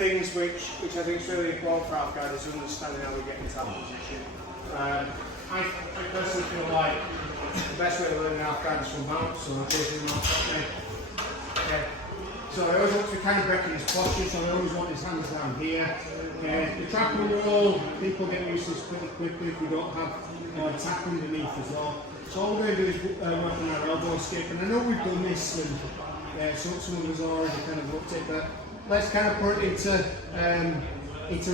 things which I think is really important for half guard is understanding how we get into that position. I personally feel like the best way to learn an half guard is from mount, so I'm taking mount technique. Okay. So I always want to kind of break in his posture, so I always want his hands down here. The trap and roll, people get used to this pretty quickly if we don't have tap underneath as well. So all we're going to do is work on our elbow escape, and I know we've done this, and some of us already kind of looked at it, but let's kind of put it into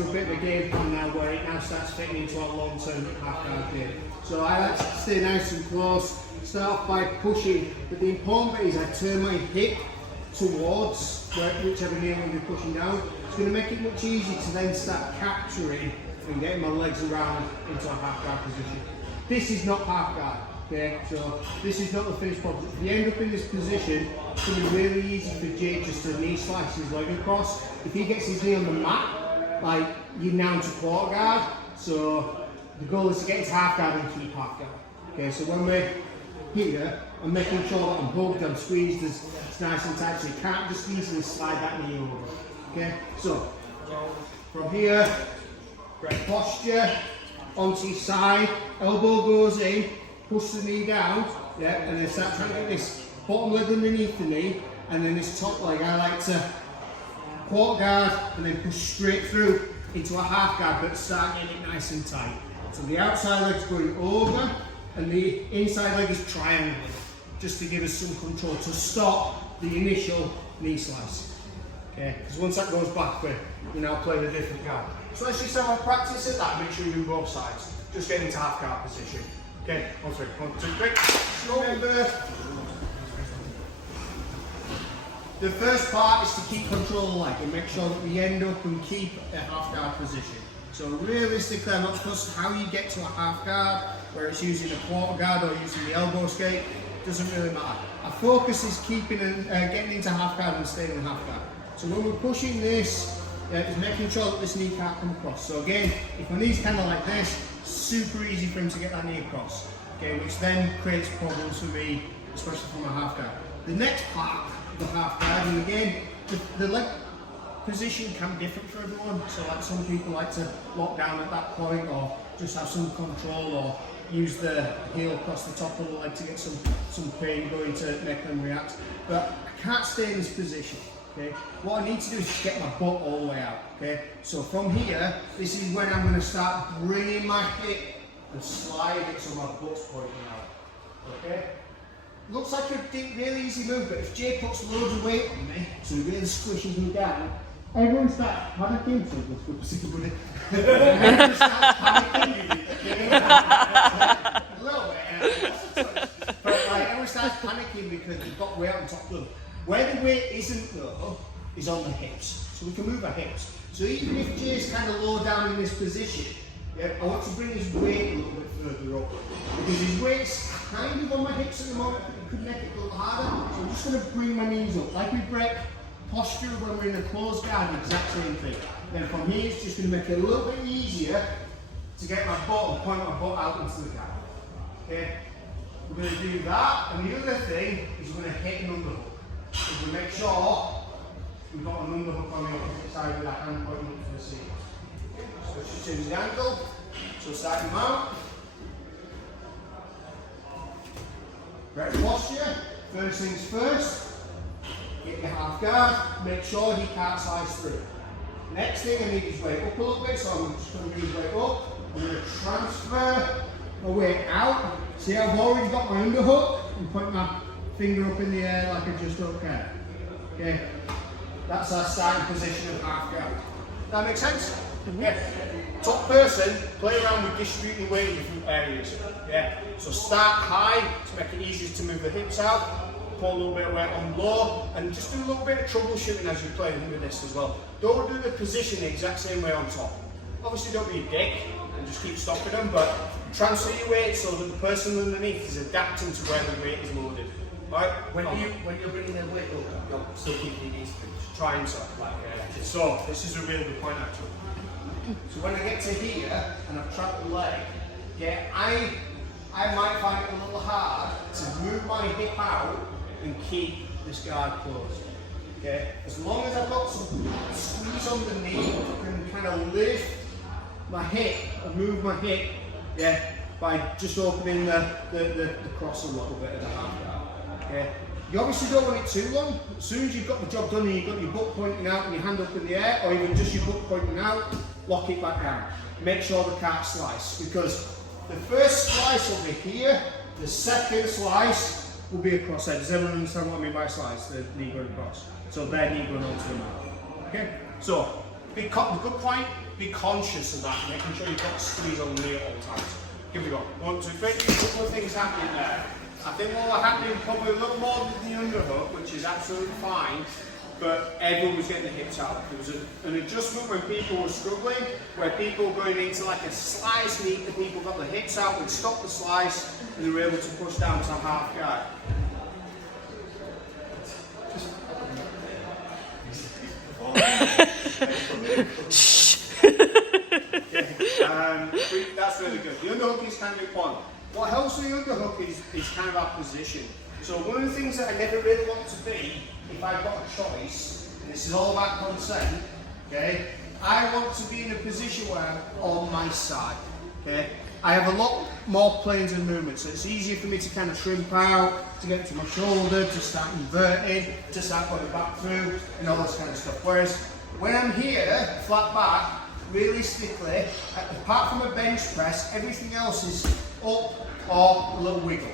a bit of a game plan now, where it now starts fitting into our long-term half guard game. So I like to stay nice and close, start off by pushing, but the important bit is I turn my hip towards whichever knee I'm going to be pushing down. It's going to make it much easier to then start capturing and getting my legs around into a half guard position. This is not half guard, okay? So this is not the finished product. If you end up in this position, it's going to be really easy for Jay just to knee slice his leg across. If he gets his knee on the mat, like you're now into quarter guard. So the goal is to get into half guard and keep half guard. Okay, so when we're here, I'm making sure that I'm hugged, I'm squeezed as nice and tight, so you can't just easily slide that knee over. Okay, so from here, great posture, onto your side, elbow goes in, push the knee down, yeah, and then start trying to get this bottom leg underneath the knee, and then this top leg, I like to quarter guard and then push straight through into a half guard, but start getting it nice and tight. So the outside leg's going over, and the inside leg is triangling, just to give us some control to stop the initial knee slice. Okay, because once that goes back, we're now playing a different guard. So let's just have a practice at that. Make sure you do both sides. Just get into half guard position. Okay, 1, 2, 3. Remember, the first part is to keep control of the leg and make sure that we end up and keep a half guard position. So realistically, I'm not fussed how you get to a half guard, where it's using a quarter guard or using the elbow escape. Doesn't really matter. Our focus is keeping and getting into half guard and staying in half guard. So when we're pushing this, it's making sure that this knee can't come across. So again, if my knee's kind of like this, super easy for him to get that knee across. Okay, which then creates problems for me, especially from a half guard. The next part of the half guard, and again, the leg position can be different for everyone. So like some people like to lock down at that point, or just have some control, or use the heel across the top of the leg to get some pain going to make them react. But I can't stay in this position. Okay. What I need to do is get my butt all the way out. Okay. So from here, this is when I'm going to start bringing my hip and slide it so my butt's pointing out. Okay. Looks like a really easy move, but if Jay puts loads of weight on me, so he really squishes me down, everyone starts panicking. So let's go buddy. Everyone starts panicking. Okay? A little bit. But like, everyone starts panicking because they've got weight on top of them. Where the weight isn't though, is on the hips. So we can move our hips. So even if Jay's kind of low down in this position, yeah, I want to bring his weight a little bit further up. Because his weight's kind of on my hips at the moment, but it could make it a little harder. So I'm just going to bring my knees up. Like we break posture when we're in a closed guard, exact same thing. Then from here, it's just going to make it a little bit easier to get my butt and point my butt out into the guard. Okay? We're going to do that, and the other thing is we're going to hit an underhook. So we make sure we've got an underhook on the opposite side with our hand pointing up to the ceiling. So just change the angle. So starting mount. Great posture. First things first. Get your half guard. Make sure he can't slice through. Next thing, I need his weight up a little bit, so I'm just going to bring his weight up. I'm going to transfer my weight out. See, I've already got my underhook and put my finger up in the air like I just okay. Okay, that's our starting position of half guard. That makes sense? Yeah. Top person, play around with distributing weight in different areas. Yeah. So start high to make it easier to move the hips out. Put a little bit of weight on low, and just do a little bit of troubleshooting as you play with this as well. Don't do the position the exact same way on top. Obviously, don't be a dick and just keep stopping them, but transfer your weight so that the person underneath is adapting to where the weight is loaded. Right? When you're bringing their weight up, you're still keeping your knees pinched. Trying to. So this is a really good point actually. So when I get to here and I've trapped the leg, yeah, I might find it a little hard to move my hip out and keep this guard closed. Okay, as long as I've got some squeeze underneath, I can kind of lift my hip and move my hip, yeah, by just opening the cross a little bit of the half guard. Okay. You obviously don't want it too long. As soon as you've got the job done and you've got your butt pointing out and your hand up in the air, or even just your butt pointing out, lock it back down. Make sure the can't slice, because the first slice will be here, the second slice will be across there. Does everyone understand what I mean by slice? The knee going across. So their knee going onto the mat. Okay? So, the good point, be conscious of that, making sure you've got a squeeze on the knee at all times. Here we go. 1, 2, 3. A couple of things happening there. I think what are happening probably a little more than the underhook, which is absolutely fine, but everyone was getting the hips out. There was an adjustment when people were struggling, where people were going into like a slice knee, the people got the hips out, would stop the slice, and they were able to push down to a half guard. That's really good. The underhook is kind of important. What helps with the underhook is kind of our position. So one of the things that I never really want to be, if I've got a choice, and this is all about consent, okay, I want to be in a position where I'm on my side, okay. I have a lot more planes and movements, so it's easier for me to kind of trim out, to get to my shoulder, to start inverting, to start going back through, and all this kind of stuff. Whereas when I'm here, flat back, realistically, apart from a bench press, everything else is up or a little wiggle,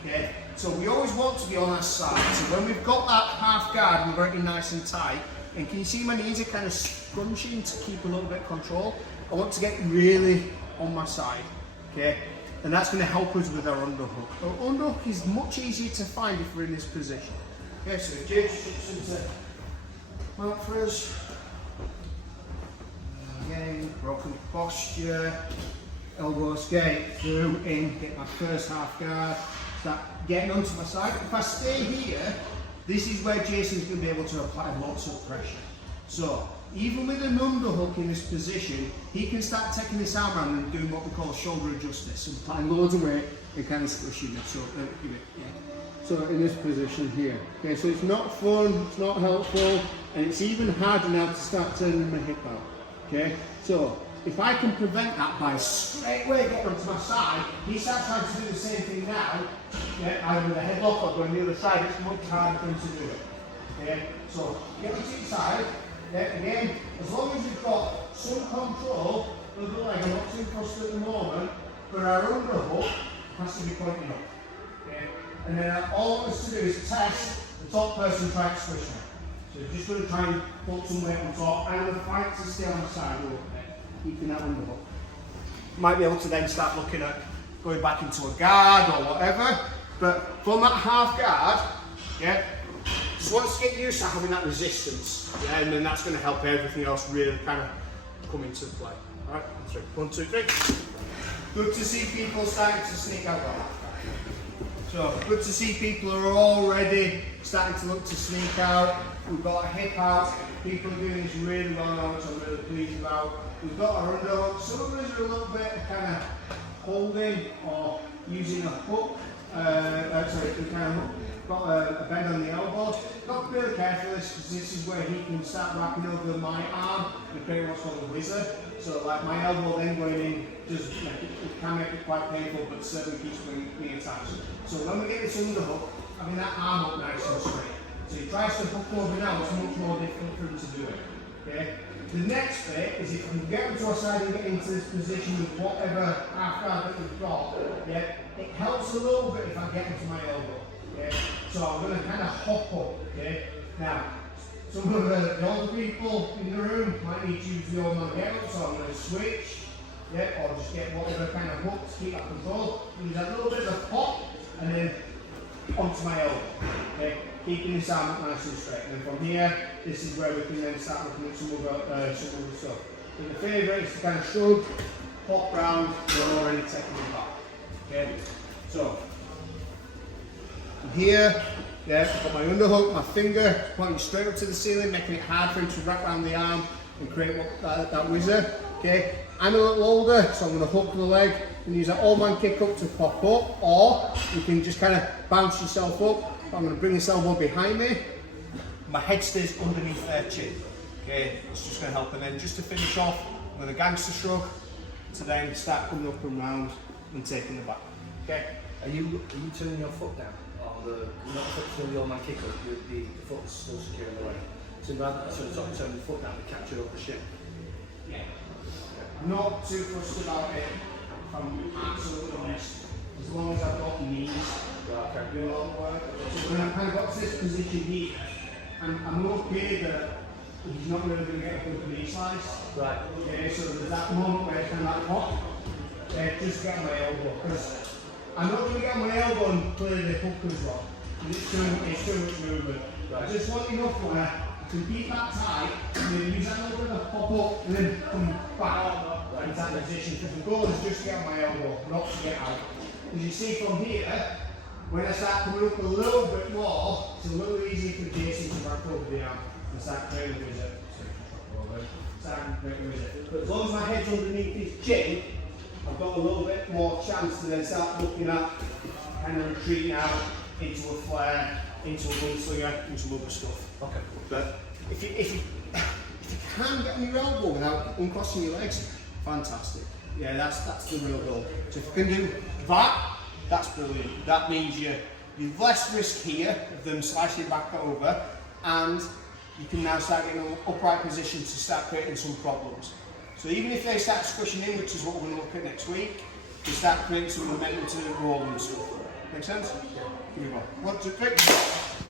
okay? So we always want to be on our side. So when we've got that half guard, we've got it nice and tight, and can you see my knees are kind of scrunching to keep a little bit of control? I want to get really on my side, okay? And that's going to help us with our underhook. Our underhook is much easier to find if we're in this position. Okay, so Jake shifts into mount for us. Again, broken posture, elbow skate through, in, get my first half guard, start getting onto my side. If I stay here, this is where Jason's going to be able to apply lots of pressure. So, even with an underhook in this position, he can start taking this arm around and doing what we call shoulder adjustment, so applying loads of weight and kind of squishing it. So, so in this position here. Okay, so it's not fun, it's not helpful, and it's even harder now to start turning my hip out. Okay, so if I can prevent that by straight away getting onto my side, he starts trying to do the same thing now, either with a headlock or going the other side, it's much harder for him to do it. Okay, so get onto your side, again, as long as you've got some control of the leg, I'm not too fussed at the moment, but our underhook has to be pointing up. Okay, and then all I want us to do is test the top person trying to squish me. So you're just going to try and put some weight on top, and I'm going to fight to stay on the side a little bit, keeping that underhook. Might be able to then start looking at going back into a guard or whatever, but from that half guard, yeah, just want to get used to having that resistance, yeah, and then that's going to help everything else really kind of come into play. All right, 1, 2, 3. Good to see people starting to sneak out like that. So good to see people are already starting to look to sneak out. We've got a hip out. People are doing this really well now, which I'm really pleased about. We've got our underhook. Some of us are a little bit kind of holding or using a hook. We kind of got a bend on the elbow. Got to be really careful with this, because this is where he can start wrapping over my arm and create what's called a whizzer. So like my elbow then going in, just like, it can make it quite painful, but certainly keeps me attached. So when we get this underhook, having that arm up nice and straight. So he tries to hook over now, it's much more difficult for him to do it. Okay? The next bit is if we can get onto our side and get into this position with whatever half guard that we've got, yeah, it helps a little bit if I get into my elbow. Okay? So I'm going to kind of hop up. Okay? Now, some of the older people in the room might need to use the old man get up, so I'm going to switch, yeah, or just get whatever kind of hook to keep that control. Use a little bit of a pop and then onto my elbow. Okay? Keeping this arm up nice and straight. And then from here, this is where we can then start looking at some other stuff. But the favourite is to kind of shrug, pop round, we're already taking it back. Okay? So, from here, yeah, I've got my underhook, my finger pointing straight up to the ceiling, making it hard for him to wrap around the arm and create that whizzer. Okay? I'm a little older, so I'm going to hook the leg and use that old man kick up to pop up, or you can just kind of bounce yourself up. I'm going to bring this elbow behind me, my head stays underneath their chin. Okay, it's just going to help. And then just to finish off, with a gangster shrug, to then start coming up and round and taking the back. Okay. Are you turning your foot down? Or not the foot till the old man kick up, the foot's still secure in the leg. So rather than sort of turning the foot down to capture up the shin. Yeah. I'm not too fussed about it, if I'm absolutely honest. As long as I've got knees, I can do a lot of work. So when I've kind of got to this position here, I'm okay that he's not really going to get a good knee slice. Right. Okay, so there's that moment where it's kind of like, pop, just get my elbow. Because I'm not going to get my elbow and play the hook as well. It's too much movement. Right. I just want enough where I can keep that tight, and then use that little bit of pop up, and then come back into that position. Because the goal is just to get my elbow, not to get out. As you see from here, when I start coming up a little bit more, it's a little easier for Jason to back over the arm and start creating a wizard. But as long as my head's underneath his chin, I've got a little bit more chance to then start looking at kind of retreating out into a flare, into a gunslinger, into other stuff. Okay. But if you can get on your elbow without uncrossing your legs, fantastic. Yeah, that's the real goal. So if you can do that, that's brilliant. That means you've less risk here of them slicing back over, and you can now start getting an upright position to start creating some problems. So even if they start squishing in, which is what we're going to look at next week, you start creating some momentum to roll and stuff. Make sense? Yeah. Here we go. 1, 2, 3.